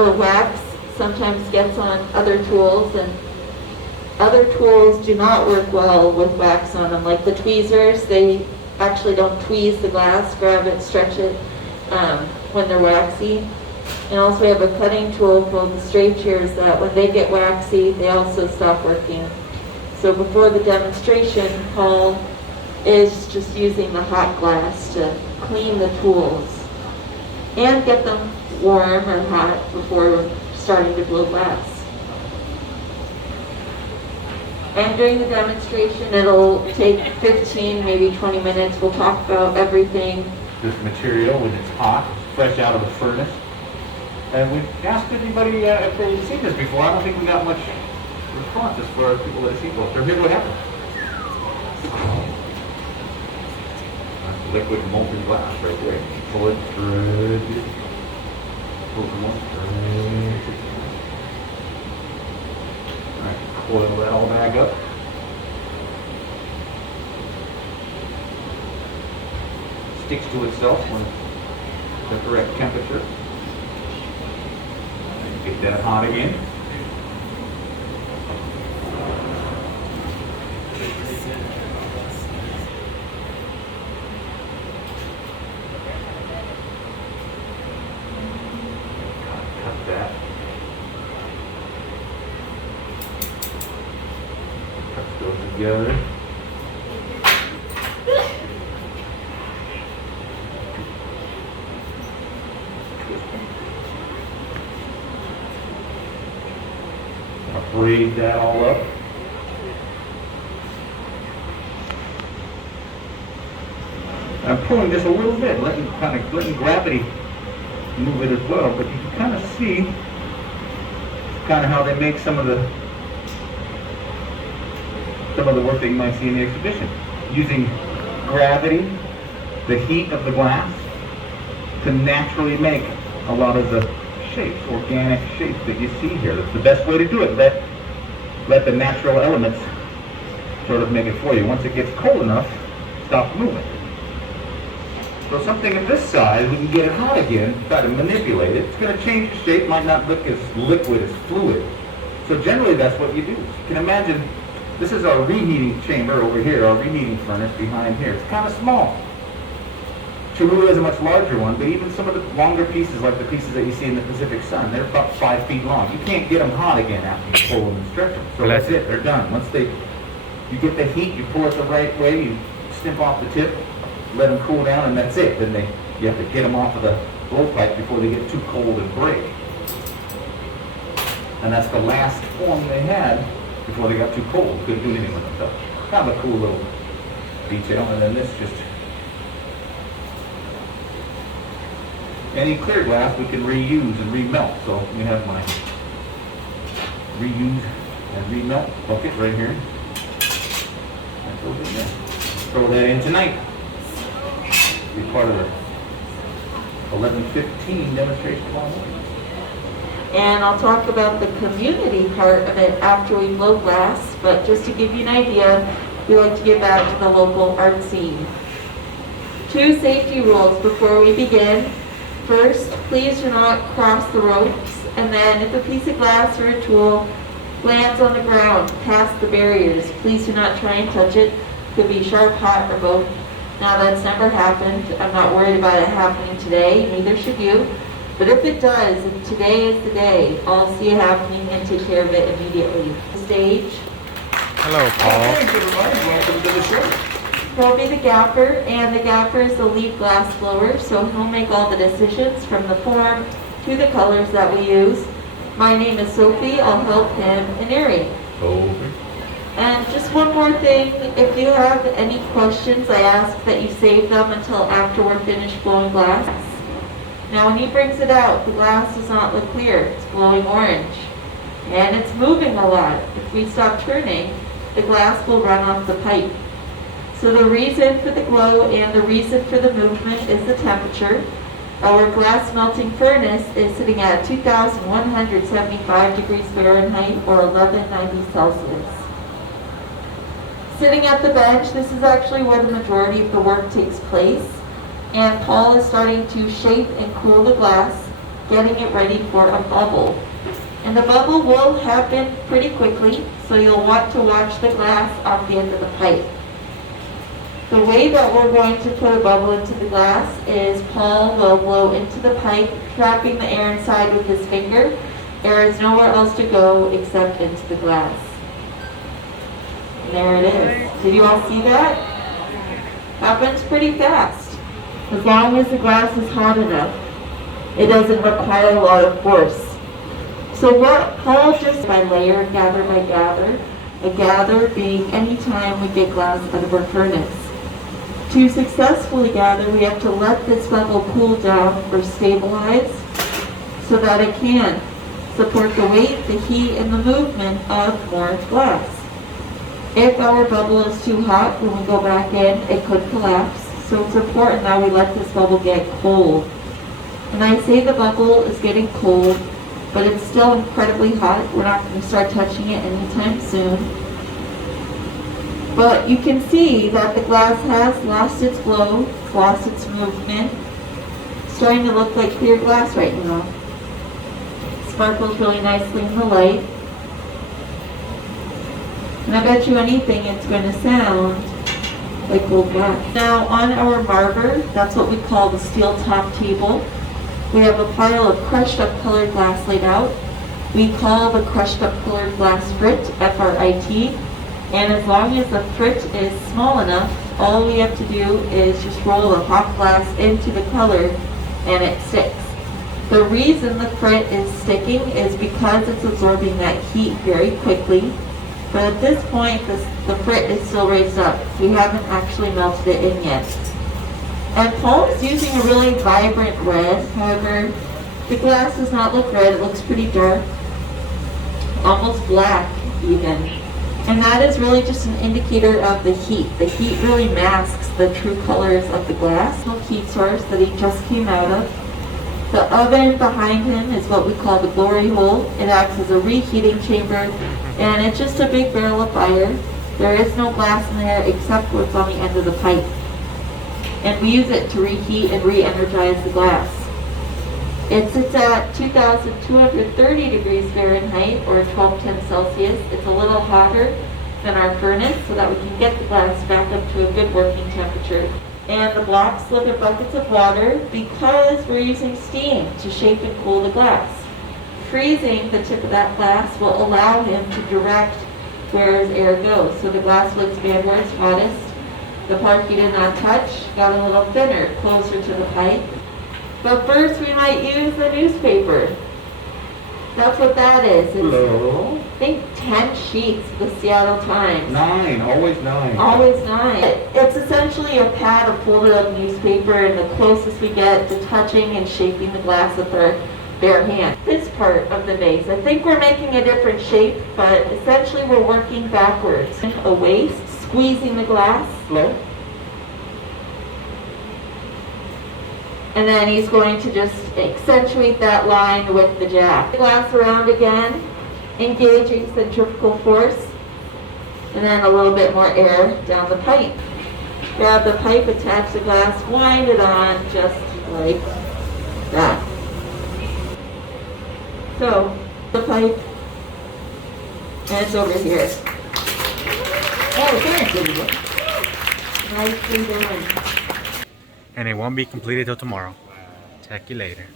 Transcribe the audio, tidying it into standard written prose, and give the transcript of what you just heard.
or wax sometimes gets on other tools, and other tools do not work well with wax on them. Like the tweezers, they actually don't tweeze the glass, grab it, stretch it when they're waxy. And also we have a cutting tool called the straight shears that when they get waxy, they also stop working. So before the demonstration, Paul is just using the hot glass to clean the tools and get them warm or hot before starting to blow glass. And during the demonstration, it'll take 15, maybe 20 minutes. We'll talk about everything. This material, when it's hot, fresh out of the furnace. And we asked anybody if they'd seen this before. I don't think we got much responses for people that have seen it. Here's what happened. That's liquid molten glass right there. Pull it through. Pull it one through. All right, coil that all back up. Sticks to itself when it's the correct temperature. Get that hot again. Cut that. Cut those together. Braid that all up. I'm pulling this a little bit, letting gravity move it as well, but you can kind of see kind of how they make some of the work that you might see in the exhibition, using gravity, the heat of the glass, to naturally make a lot of the shapes, organic shapes that you see here. That's the best way to do it. Let the natural elements sort of make it for you. Once it gets cold enough, stop moving. So something of this size, we can get it hot again, try to manipulate it. It's going to change the shape, might not look as liquid as fluid. So generally that's what you do. You can imagine, this is our reheating chamber over here, our reheating furnace behind here. It's kind of small. Chihuly is a much larger one, but even some of the longer pieces, like the pieces that you see in the Pacific Sun, they're about 5 feet long. You can't get them hot again after you pull them and stretch them. So that's it, they're done. Once you get the heat, you pull it the right way, you snip off the tip, let them cool down, and that's it. Then you have to get them off of the blowpipe before they get too cold and break. And that's the last form they had before they got too cold. Couldn't do anything with them. So kind of a cool little detail. And then this just any clear glass we can reuse and remelt. So we have my reuse and remelt bucket right here. That goes in there. Throw that in tonight. Be part of the 11:15 demonstration tomorrow morning. And I'll talk about the community part of it after we blow glass, but just to give you an idea, we like to give back to the local art scene. 2 safety rules before we begin. First, please do not cross the ropes, and then if a piece of glass or a tool lands on the ground past the barriers, please do not try and touch it. Could be sharp, hot, or both. Now that's never happened. I'm not worried about it happening today, neither should you. But if it does, if today is the day, I'll see it happening and take care of it immediately. Stage. Hello, Paul. Thanks, everybody. Welcome to the show. He'll be the gaffer, and the gaffer is the lead glass blower, so he'll make all the decisions from the form to the colors that we use. My name is Sophie. I'll help him in narrate. Sophie. And just one more thing, if you have any questions, I ask that you save them until after we're finished blowing glass. Now when he brings it out, the glass does not look clear. It's glowing orange. And it's moving a lot. If we stop turning, the glass will run off the pipe. So the reason for the glow and the reason for the movement is the temperature. Our glass melting furnace is sitting at 2,175 degrees Fahrenheit or 1190 Celsius. Sitting at the bench, this is actually where the majority of the work takes place. And Paul is starting to shape and cool the glass. getting it ready for a bubble. And the bubble will happen pretty quickly, so you'll want to watch the glass off the end of the pipe. The way that we're going to put a bubble into the glass is Paul will blow into the pipe, trapping the air inside with his finger. Air is nowhere else to go except into the glass. And there it is. Did you all see that? Happens pretty fast. As long as the glass is hot enough, it doesn't require a lot of force. So what Paul just by layer, gather by gather, a gather being any time we get glass out of our furnace. To successfully gather, we have to let this bubble cool down or stabilize so that it can support the weight, the heat, and the movement of more glass. If our bubble is too hot, when we go back in, it could collapse. So it's important that we let this bubble get cold. When I say the bubble is getting cold, but it's still incredibly hot, we're not going to start touching it anytime soon. But you can see that the glass has lost its glow, lost its movement. It's starting to look like clear glass right now. Sparkles really nicely in the light. And I bet you anything it's going to sound like cold glass. Now on our marver, that's what we call the steel top table, we have a pile of crushed up colored glass laid out. We call the crushed up colored glass frit, F-R-I-T. And as long as the frit is small enough, all we have to do is just roll the hot glass into the color and it sticks. The reason the frit is sticking is because it's absorbing that heat very quickly. But at this point, the frit is still raised up. We haven't actually melted it in yet. And Paul is using a really vibrant red. However, the glass does not look red. It looks pretty dark, almost black even. And that is really just an indicator of the heat. The heat really masks the true colors of the glass. The heat source that he just came out of. The oven behind him is what we call the glory hole. It acts as a reheating chamber, and it's just a big barrel of fire. There is no glass in there except what's on the end of the pipe. And we use it to reheat and re-energize the glass. It sits at 2,230 degrees Fahrenheit or 1210 Celsius. It's a little hotter than our furnace so that we can get the glass back up to a good working temperature. And the blocks live in buckets of water because we're using steam to shape and cool the glass. Freezing the tip of that glass will allow him to direct where his air goes. So the glass will expand where it's hottest. The part he did not touch got a little thinner, closer to the pipe. But first we might use the newspaper. That's what that is. It's, Hello. I think 10 sheets of the Seattle Times. 9, always 9. Always 9. It's essentially a pad of folded up newspaper, and the closest we get to touching and shaping the glass with our bare hand. This part of the vase, I think we're making a different shape, but essentially we're working backwards. A waist, squeezing the glass. Hello. And then he's going to just accentuate that line with the jack. Glass around again, engaging centrifugal force, and then a little bit more air down the pipe. Grab the pipe, attach the glass, wind it on just like that. So, the pipe, and it's over here. Oh, thanks. Nicely done. And it won't be completed till tomorrow. Check you later.